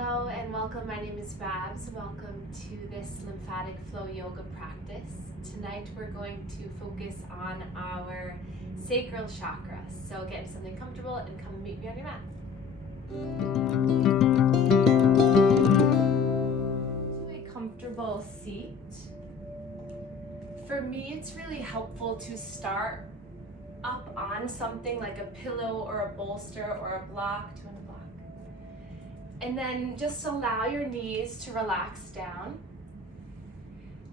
Hello and welcome. My name is Babz. Welcome to this lymphatic flow yoga practice. Tonight we're going to focus on our sacral chakra. So get into something comfortable and come meet me on your mat. To a comfortable seat. For me, it's really helpful to start up on something like a pillow or a bolster or a block. And then just allow your knees to relax down.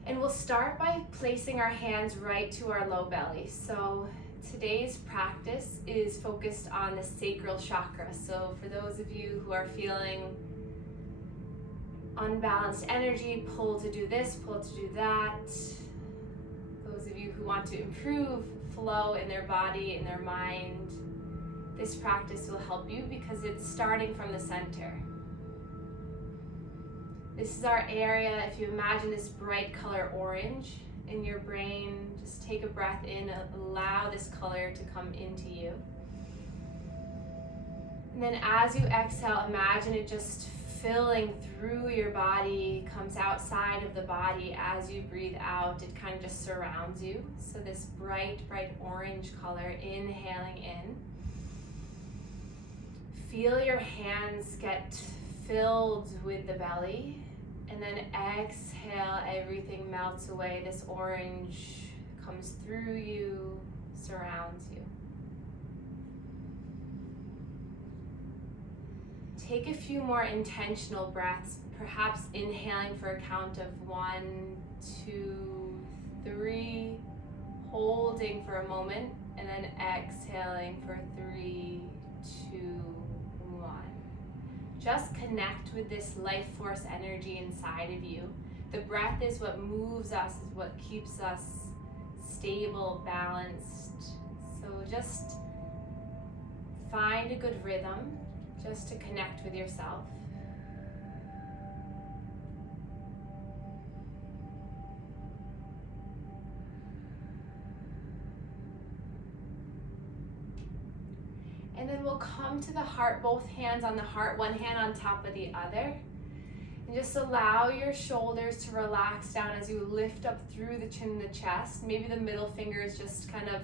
And we'll start by placing our hands right to our low belly. So today's practice is focused on the sacral chakra. So for those of you who are feeling unbalanced energy, pull to do this, pull to do that. Those of you who want to improve flow in their body, in their mind, this practice will help you because it's starting from the center. This is our area. If you imagine this bright color orange in your brain, just take a breath in, allow this color to come into you. And then as you exhale, imagine it just filling through your body, comes outside of the body. As you breathe out, it kind of just surrounds you. So this bright orange color, inhaling in. Feel your hands get filled with the belly, and then exhale, everything melts away. This orange comes through you, surrounds you. Take a few more intentional breaths, perhaps inhaling for a count of 1, 2, 3, holding for a moment, and then exhaling for 3, 2, 1. Just connect with this life force energy inside of you. The breath is what moves us, is what keeps us stable, balanced. So just find a good rhythm just to connect with yourself. And then we'll come to the heart, both hands on the heart, one hand on top of the other. And just allow your shoulders to relax down as you lift up through the chin and the chest. Maybe the middle fingers just kind of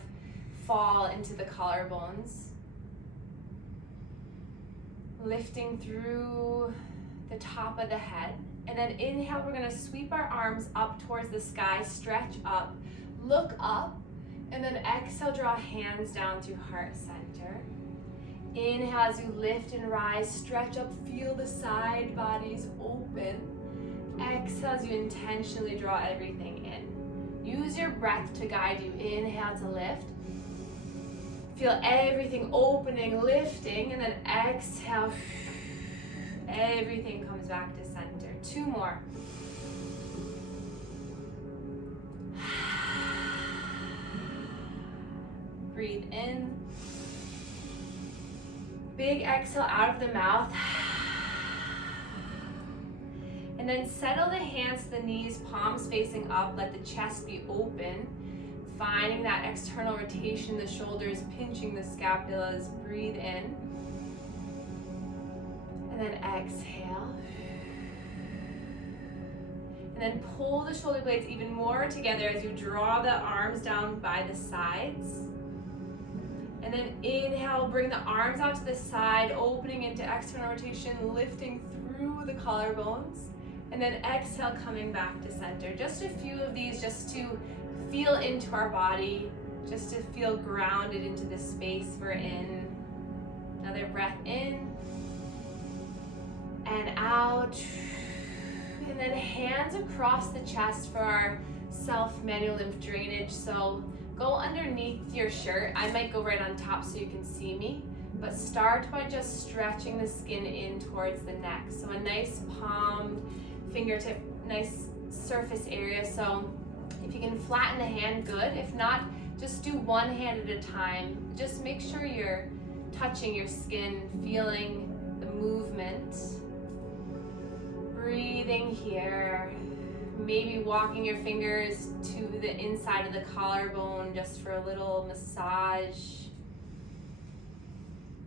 fall into the collarbones. Lifting through the top of the head. And then inhale, we're gonna sweep our arms up towards the sky, stretch up, look up, and then exhale, draw hands down to heart center. Inhale as you lift and rise, stretch up, feel the side bodies open. Exhale as you intentionally draw everything in. Use your breath to guide you. Inhale to lift. Feel everything opening, lifting, and then exhale. Everything comes back to center. 2 more. Breathe in. Big exhale out of the mouth. And then settle the hands to the knees, palms facing up. Let the chest be open. Finding that external rotation, the shoulders pinching the scapulas. Breathe in. And then exhale. And then pull the shoulder blades even more together as you draw the arms down by the sides. And then inhale, bring the arms out to the side, opening into external rotation, lifting through the collarbones. And then exhale, coming back to center. Just a few of these just to feel into our body, just to feel grounded into the space we're in. Another breath in and out. And then hands across the chest for our self-manual lymph drainage. So go underneath your shirt. I might go right on top so you can see me, but start by just stretching the skin in towards the neck. So a nice palm, fingertip, nice surface area. So if you can flatten the hand, good. If not, just do one hand at a time. Just make sure you're touching your skin, feeling the movement. Breathing here. Maybe walking your fingers to the inside of the collarbone just for a little massage.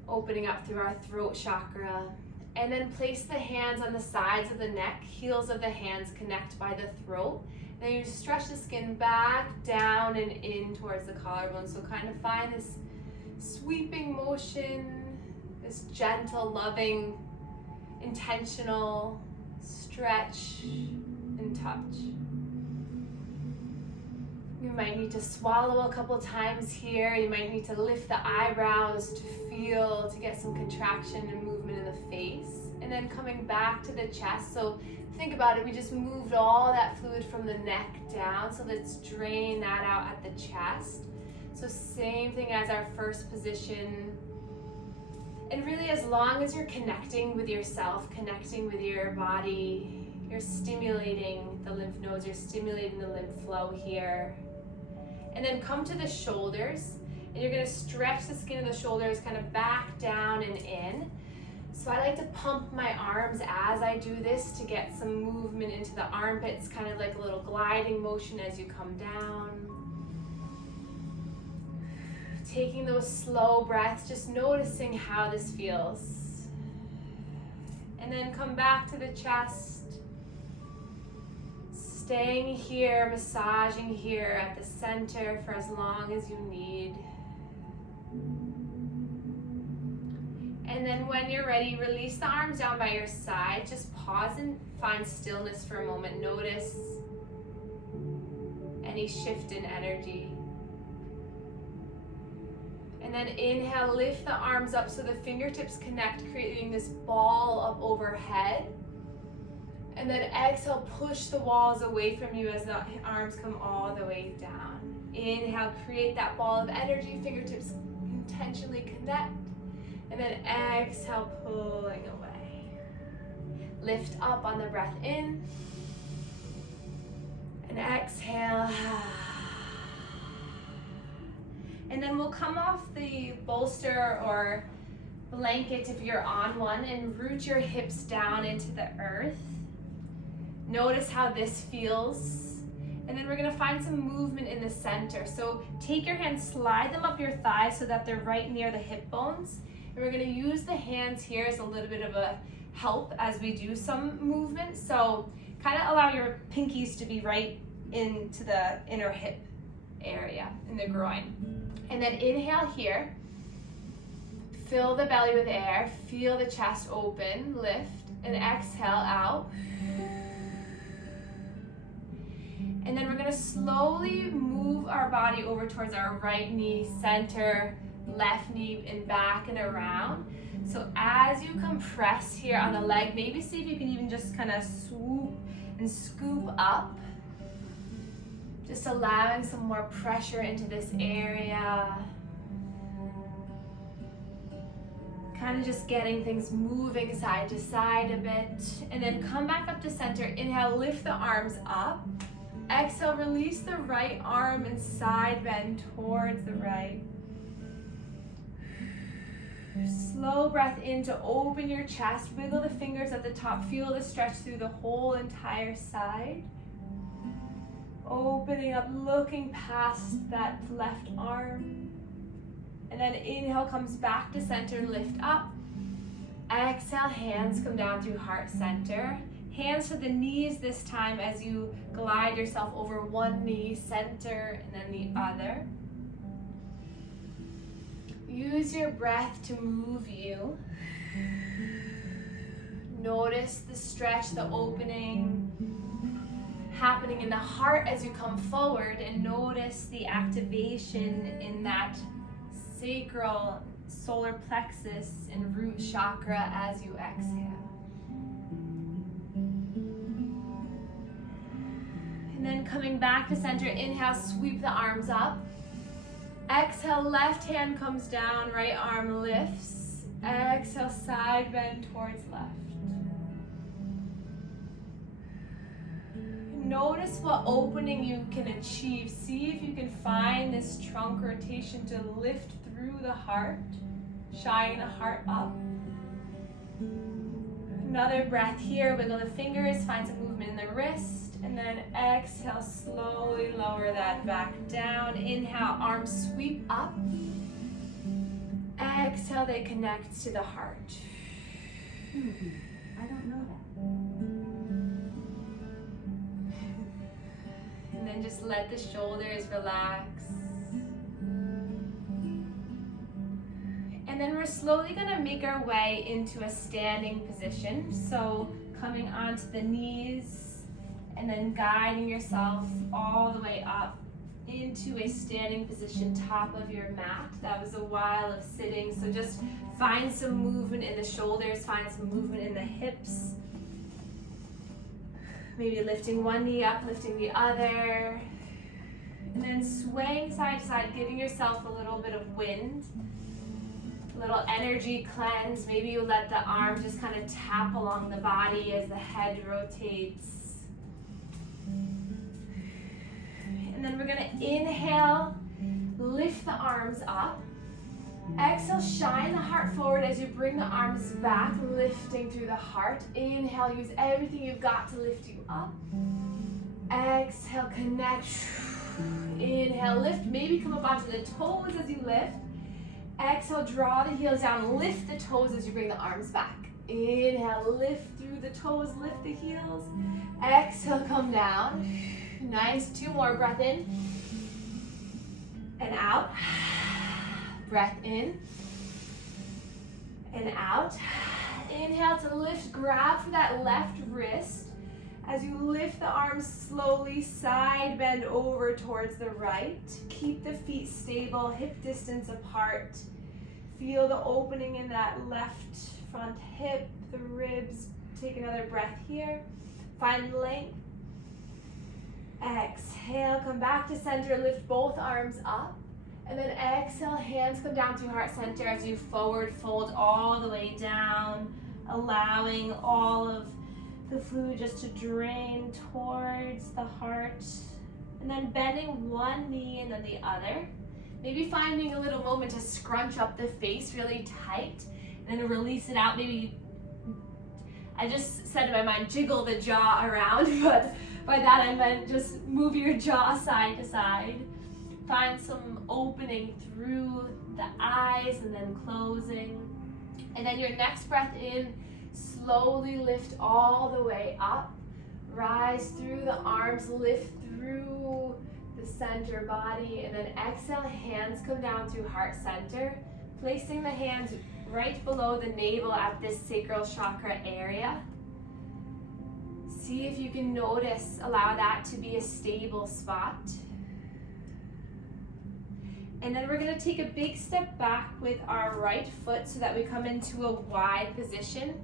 Opening up through our throat chakra. And then place the hands on the sides of the neck, heels of the hands connect by the throat. Then you stretch the skin back, down, and in towards the collarbone. So kind of find this sweeping motion, this gentle, loving, intentional stretch and touch. You might need to swallow a couple times here. You might need to lift the eyebrows to get some contraction and movement in the face. And then coming back to the chest. So think about it, we just moved all that fluid from the neck down. So let's drain that out at the chest. So same thing as our first position. And really, as long as you're connecting with yourself, connecting with your body, you're stimulating the lymph nodes, you're stimulating the lymph flow here. And then come to the shoulders, and you're gonna stretch the skin of the shoulders kind of back, down, and in. So I like to pump my arms as I do this to get some movement into the armpits, kind of like a little gliding motion as you come down. Taking those slow breaths, just noticing how this feels. And then come back to the chest. Staying here, massaging here at the center for as long as you need. And then when you're ready, release the arms down by your side. Just pause and find stillness for a moment. Notice any shift in energy. And then inhale, lift the arms up so the fingertips connect, creating this ball up overhead. And then exhale, push the walls away from you as the arms come all the way down. Inhale, create that ball of energy, fingertips intentionally connect. And then exhale, pulling away. Lift up on the breath in. And exhale. And then we'll come off the bolster or blanket if you're on one and root your hips down into the earth. Notice how this feels. And then we're gonna find some movement in the center. So take your hands, slide them up your thighs so that they're right near the hip bones. And we're gonna use the hands here as a little bit of a help as we do some movement. So kind of allow your pinkies to be right into the inner hip area, in the groin. And then inhale here. Fill the belly with air. Feel the chest open, lift, and exhale out. And then we're gonna slowly move our body over towards our right knee, center, left knee, and back and around. So as you compress here on the leg, maybe see if you can even just kind of swoop and scoop up. Just allowing some more pressure into this area. Kind of just getting things moving side to side a bit. And then come back up to center. Inhale, lift the arms up. Exhale, release the right arm and side bend towards the right. Slow breath in to open your chest. Wiggle the fingers at the top. Feel the stretch through the whole entire side. Opening up, looking past that left arm. And then inhale comes back to center, lift up. Exhale, hands come down through heart center. Hands to the knees this time as you glide yourself over one knee, center, and then the other. Use your breath to move you. Notice the stretch, the opening happening in the heart as you come forward, and notice the activation in that sacral, solar plexus, and root chakra as you exhale. And then coming back to center, inhale, sweep the arms up. Exhale, left hand comes down, right arm lifts. Exhale, side bend towards left. Notice what opening you can achieve. See if you can find this trunk rotation to lift through the heart, shine the heart up. Another breath here, wiggle the fingers, find some movement in the wrist. And then exhale, slowly lower that back down. Inhale, arms sweep up. Exhale, they connect to the heart. I don't know that. And then just let the shoulders relax. And then we're slowly gonna make our way into a standing position. So coming onto the knees and then guiding yourself all the way up into a standing position, top of your mat. That was a while of sitting, so just find some movement in the shoulders, find some movement in the hips. Maybe lifting one knee up, lifting the other. And then swaying side to side, giving yourself a little bit of wind, a little energy cleanse. Maybe you let the arms just kind of tap along the body as the head rotates. And then we're gonna inhale, lift the arms up. Exhale, shine the heart forward as you bring the arms back, lifting through the heart. Inhale, use everything you've got to lift you up. Exhale, connect. Inhale, lift, maybe come up onto the toes as you lift. Exhale, draw the heels down, lift the toes as you bring the arms back. Inhale, lift through the toes, lift the heels. Exhale, come down. Nice, 2 more, breath in and out. Breath in and out. Inhale to lift, grab for that left wrist. As you lift the arms slowly, side bend over towards the right. Keep the feet stable, hip distance apart. Feel the opening in that left front hip, the ribs. Take another breath here. Find length. Exhale, come back to center, lift both arms up. And then exhale, hands come down through heart center as you forward fold all the way down, allowing all of the fluid just to drain towards the heart. And then bending one knee and then the other. Maybe finding a little moment to scrunch up the face really tight and then release it out. Maybe, I just said in my mind, jiggle the jaw around, but by that I meant just move your jaw side to side. Find some opening through the eyes and then closing. And then your next breath in, slowly lift all the way up. Rise through the arms, lift through the center body, and then exhale, hands come down through heart center. Placing the hands right below the navel at this sacral chakra area. See if you can notice, allow that to be a stable spot. And then we're gonna take a big step back with our right foot so that we come into a wide position.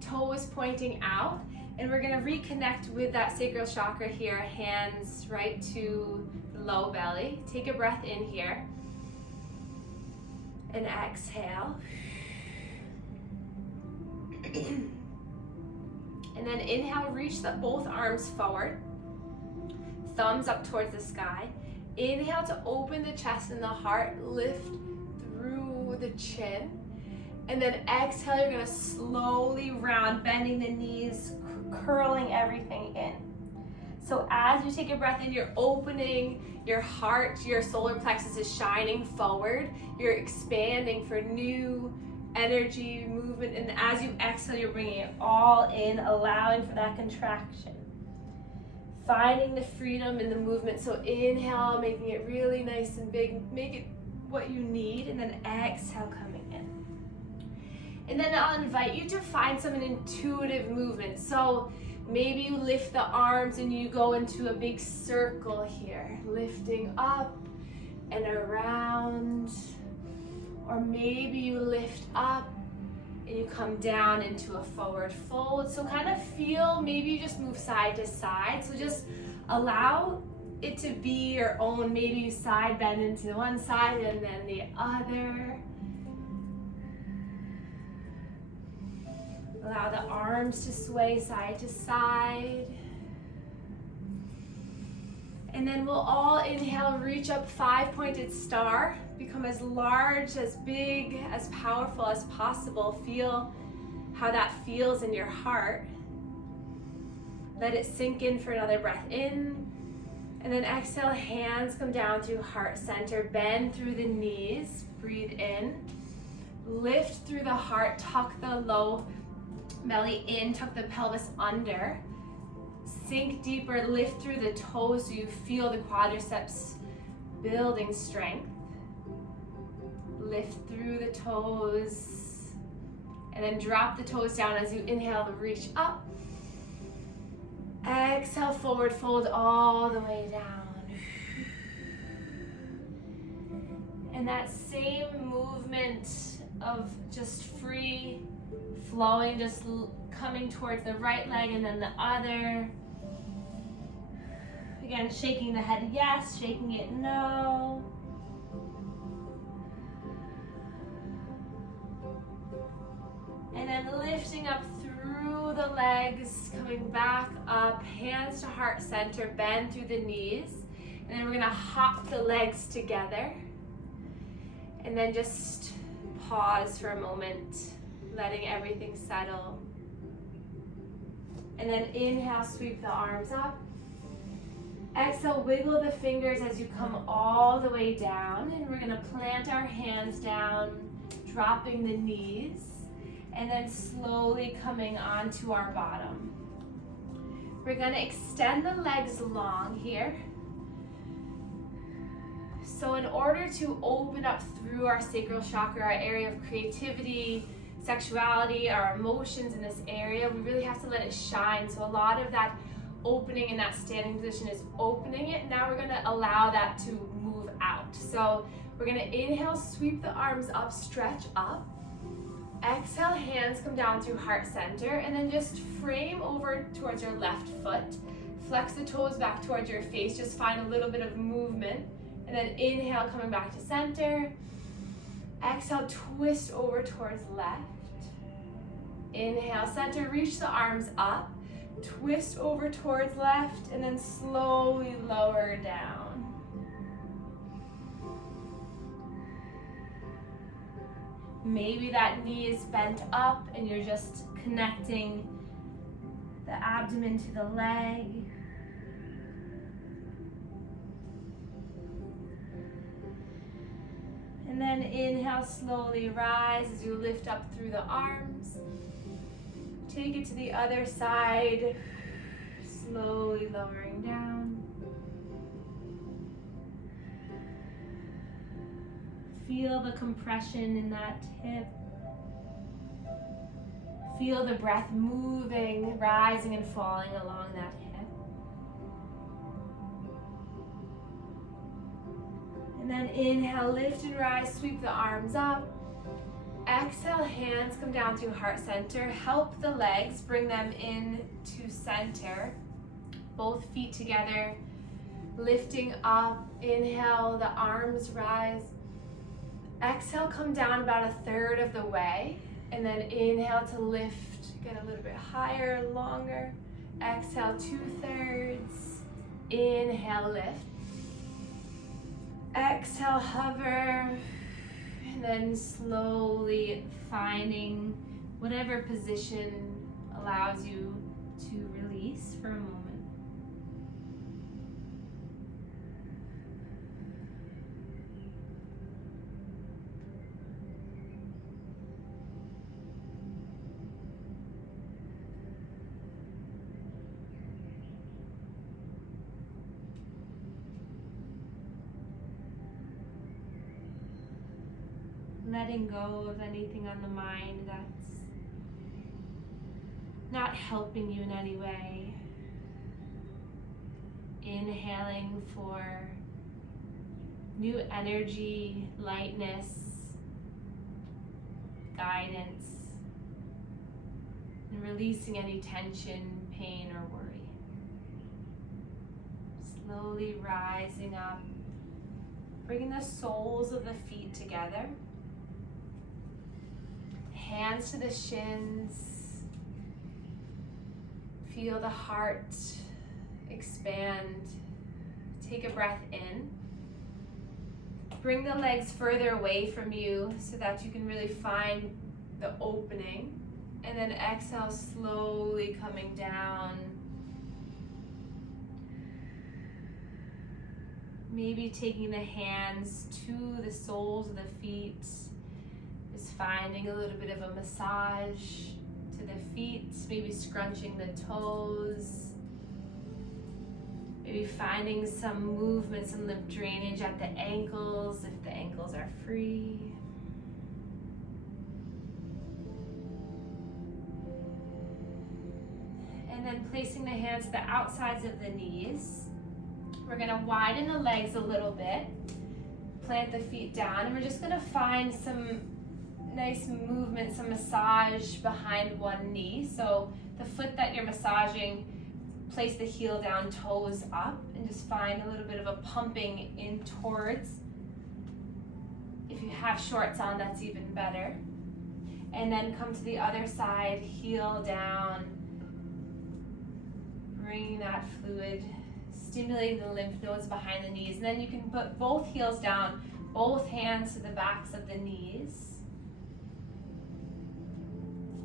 Toes pointing out. And we're gonna reconnect with that sacral chakra here, hands right to the low belly. Take a breath in here. And exhale. And then inhale, reach both arms forward. Thumbs up towards the sky. Inhale to open the chest and the heart, lift through the chin. And then exhale, you're gonna slowly round, bending the knees, curling everything in. So as you take a breath in, you're opening your heart, your solar plexus is shining forward. You're expanding for new energy, movement, and as you exhale, you're bringing it all in, allowing for that contraction. Finding the freedom in the movement. So inhale, making it really nice and big, make it what you need, and then exhale, coming in. And then I'll invite you to find some intuitive movement. So maybe you lift the arms and you go into a big circle here, lifting up and around. Or maybe you lift up and you come down into a forward fold. So kind of feel, maybe you just move side to side. So just allow it to be your own. Maybe you side bend into one side and then the other. Allow the arms to sway side to side. And then we'll all inhale, reach up, 5-pointed star. Become as large, as big, as powerful as possible. Feel how that feels in your heart. Let it sink in for another breath in. And then exhale, hands come down through heart center. Bend through the knees. Breathe in. Lift through the heart, tuck the low belly in, tuck the pelvis under. Sink deeper, lift through the toes so you feel the quadriceps building strength. Lift through the toes. And then drop the toes down as you inhale, reach up. Exhale, forward fold all the way down. And that same movement of just free flowing, just coming towards the right leg and then the other. Again, shaking the head yes, shaking it no. And then lifting up through the legs, coming back up, hands to heart center, bend through the knees. And then we're gonna hop the legs together. And then just pause for a moment, letting everything settle. And then inhale, sweep the arms up. Exhale, wiggle the fingers as you come all the way down. And we're gonna plant our hands down, dropping the knees. And then slowly coming onto our bottom. We're gonna extend the legs long here. So in order to open up through our sacral chakra, our area of creativity, sexuality, our emotions in this area, we really have to let it shine. So a lot of that opening in that standing position is opening it. Now we're gonna allow that to move out. So we're gonna inhale, sweep the arms up, stretch up. Exhale, hands come down through heart center, and then just frame over towards your left foot. Flex the toes back towards your face, just find a little bit of movement. And then inhale, coming back to center. Exhale, twist over towards left. Inhale, center, reach the arms up. Twist over towards left, and then slowly lower down. Maybe that knee is bent up and you're just connecting the abdomen to the leg. And then inhale, slowly rise as you lift up through the arms. Take it to the other side, slowly lowering down. Feel the compression in that hip. Feel the breath moving, rising and falling along that hip. And then inhale, lift and rise, sweep the arms up. Exhale, hands come down through heart center. Help the legs, bring them in to center. Both feet together, lifting up. Inhale, the arms rise. Exhale, come down about a third of the way. And then inhale to lift, get a little bit higher, longer. Exhale, 2/3. Inhale, lift. Exhale, hover. And then slowly finding whatever position allows you to release for a moment. Letting go of anything on the mind that's not helping you in any way. Inhaling for new energy, lightness, guidance, and releasing any tension, pain, or worry. Slowly rising up, bringing the soles of the feet together. Hands to the shins. Feel the heart expand. Take a breath in. Bring the legs further away from you so that you can really find the opening. And then exhale, slowly coming down. Maybe taking the hands to the soles of the feet Just finding a little bit of a massage to the feet, maybe scrunching the toes. Maybe finding some movement, some lymph drainage at the ankles, if the ankles are free. And then placing the hands to the outsides of the knees. We're gonna widen the legs a little bit, plant the feet down, and we're just gonna find some nice movement, some massage behind one knee. So the foot that you're massaging, place the heel down, toes up, and just find a little bit of a pumping in towards. If you have shorts on, that's even better. And then come to the other side, heel down, bringing that fluid, stimulating the lymph nodes behind the knees. And then you can put both heels down, both hands to the backs of the knees.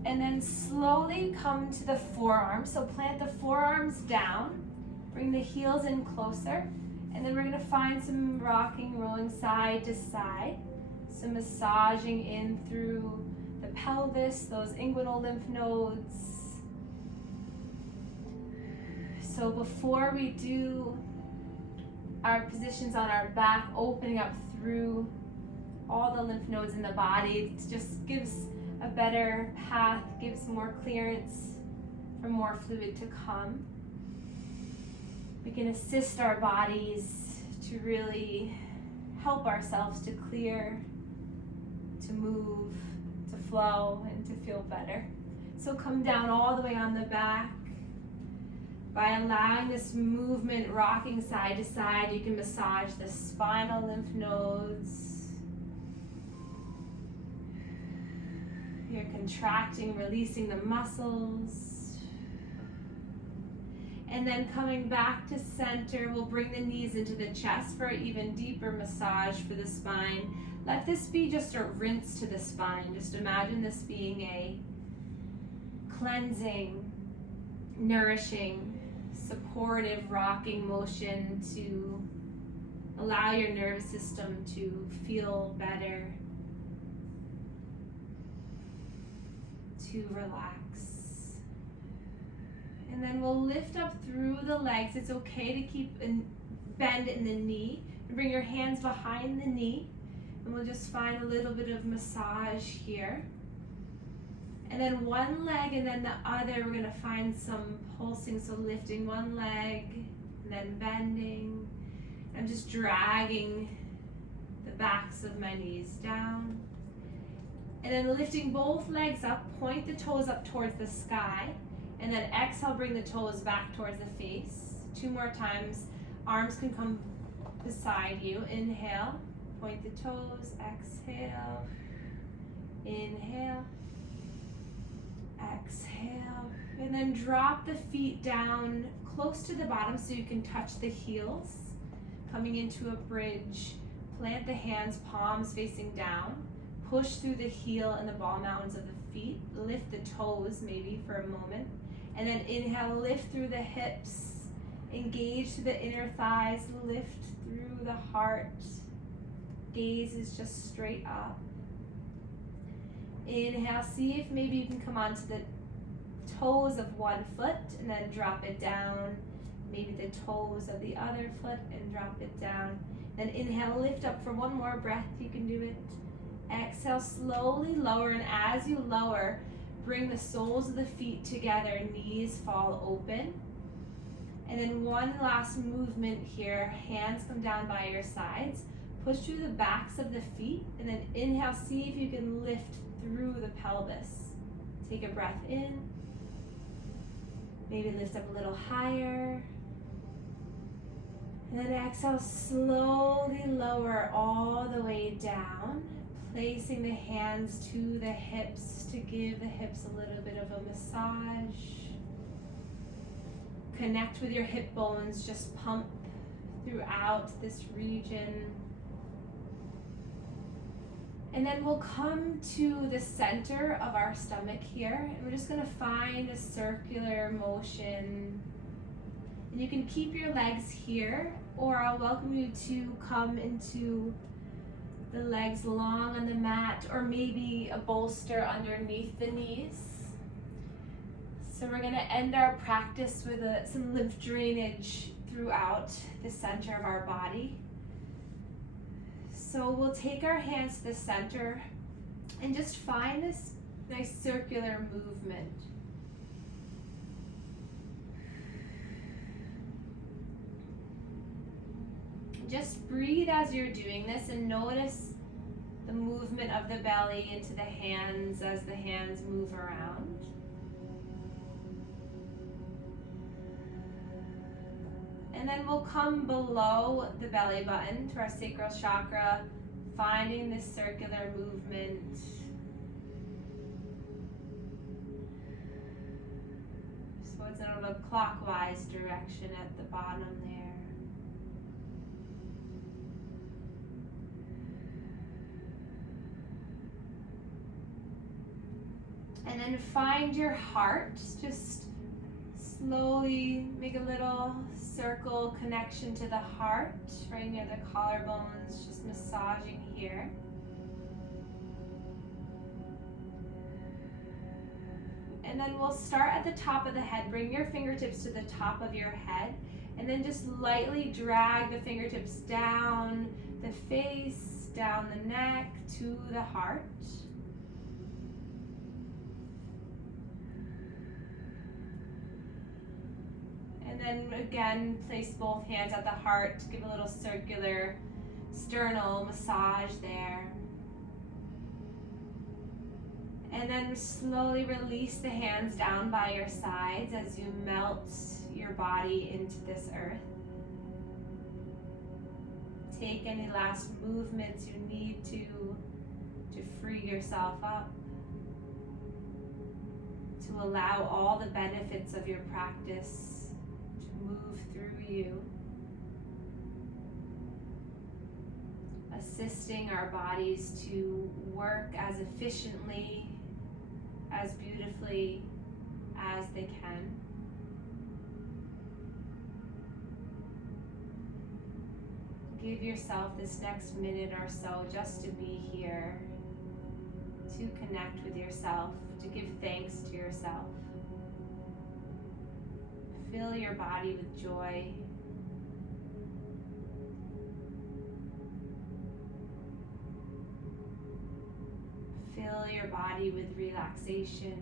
And then slowly come to the forearms. So plant the forearms down, bring the heels in closer, and then we're gonna find some rocking, rolling side to side, some massaging in through the pelvis, those inguinal lymph nodes. So before we do our positions on our back, opening up through all the lymph nodes in the body, it just gives a better path, gives more clearance for more fluid to come. We can assist our bodies to really help ourselves to clear, to move, to flow, and to feel better. So come down all the way on the back. By allowing this movement, rocking side to side, you can massage the spinal lymph nodes. You're contracting, releasing the muscles. And then coming back to center, we'll bring the knees into the chest for an even deeper massage for the spine. Let this be just a rinse to the spine. Just imagine this being a cleansing, nourishing, supportive, rocking motion to allow your nervous system to feel better, to relax. And then we'll lift up through the legs. It's okay to keep a bend in the knee. And bring your hands behind the knee. And we'll just find a little bit of massage here. And then one leg and then the other, we're gonna find some pulsing. So lifting one leg and then bending. I'm just dragging the backs of my knees down. And then lifting both legs up, point the toes up towards the sky. And then exhale, bring the toes back towards the face. 2 more times. Arms can come beside you. Inhale, point the toes, exhale. Inhale, exhale. And then drop the feet down close to the bottom so you can touch the heels. Coming into a bridge, plant the hands, palms facing down. Push through the heel and the ball mountains of the feet. Lift the toes maybe for a moment. And then inhale, lift through the hips. Engage to the inner thighs. Lift through the heart. Gaze is just straight up. Inhale, see if maybe you can come onto the toes of one foot and then drop it down. Maybe the toes of the other foot and drop it down. Then inhale, lift up for one more breath. You can do it. Exhale, slowly lower, and as you lower, bring the soles of the feet together, knees fall open. And then one last movement here, hands come down by your sides, push through the backs of the feet, and then inhale, see if you can lift through the pelvis. Take a breath in, maybe lift up a little higher. And then exhale, slowly lower all the way down. Placing the hands to the hips to give the hips a little bit of a massage. Connect with your hip bones, just pump throughout this region. And then we'll come to the center of our stomach here, and we're just gonna find a circular motion. And you can keep your legs here, or I'll welcome you to come into the legs long on the mat, or maybe a bolster underneath the knees. So we're going to end our practice with some lymph drainage throughout the center of our body. So we'll take our hands to the center and just find this nice circular movement. Just breathe as you're doing this and notice the movement of the belly into the hands as the hands move around. And then we'll come below the belly button to our sacral chakra, finding this circular movement. So it's in a clockwise direction at the bottom there. And then find your heart. Just slowly make a little circle connection to the heart, right near the collarbones, just massaging here. And then we'll start at the top of the head. Bring your fingertips to the top of your head, and then just lightly drag the fingertips down the face, down the neck, to the heart. And then again, place both hands at the heart, give a little circular sternal massage there. And then slowly release the hands down by your sides as you melt your body into this earth. Take any last movements you need to free yourself up, to allow all the benefits of your practice move through you, assisting our bodies to work as efficiently, as beautifully as they can. Give yourself this next minute or so just to be here, to connect with yourself, to give thanks to yourself. Fill your body with joy. Fill your body with relaxation.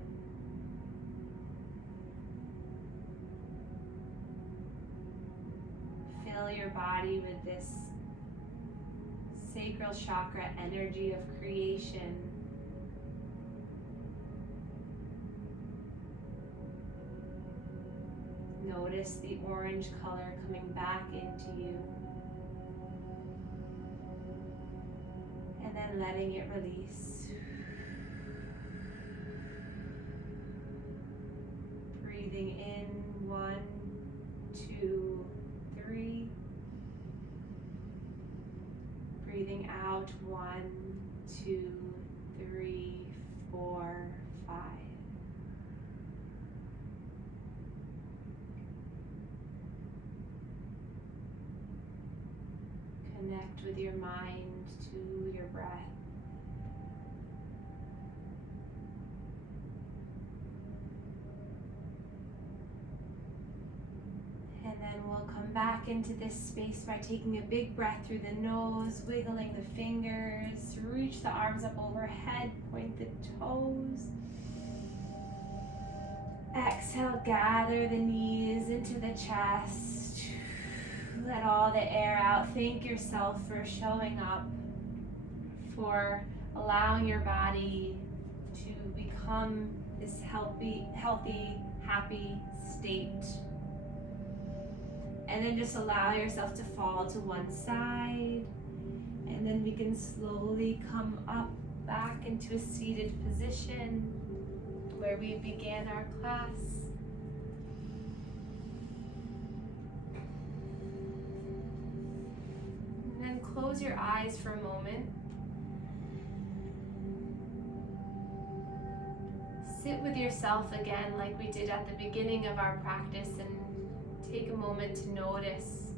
Fill your body with this sacral chakra energy of creation. Notice the orange color coming back into you. And then letting it release. Breathing in, 1, 2, 3. Breathing out, 1, 2, 3, 4, 5. Connect with your mind to your breath. And then we'll come back into this space by taking a big breath through the nose, wiggling the fingers, reach the arms up overhead, point the toes. Exhale, gather the knees into the chest. Let all the air out. Thank yourself for showing up, for allowing your body to become this healthy, happy state. And then just allow yourself to fall to one side. And then we can slowly come up back into a seated position where we began our class. And then close your eyes for a moment. Sit with yourself again like we did at the beginning of our practice, and take a moment to notice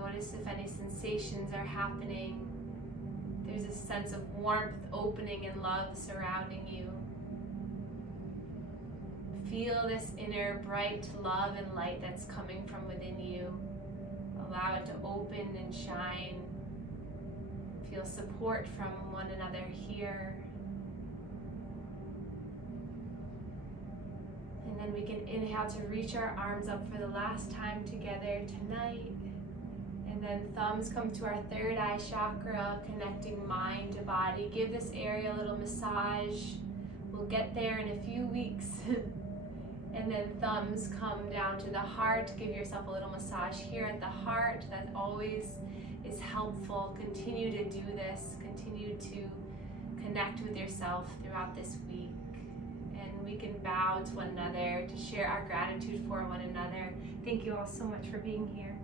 Notice if any sensations are happening. There's a sense of warmth, opening, and love surrounding you. Feel this inner bright love and light that's coming from within you. Allow it to open and shine. Feel support from one another here. And then we can inhale to reach our arms up for the last time together tonight. And then thumbs come to our third eye chakra, connecting mind to body. Give this area a little massage. We'll get there in a few weeks. And then thumbs come down to the heart. Give yourself a little massage here at the heart. That always is helpful. Continue to do this. Continue to connect with yourself throughout this week. And we can bow to one another to share our gratitude for one another. Thank you all so much for being here.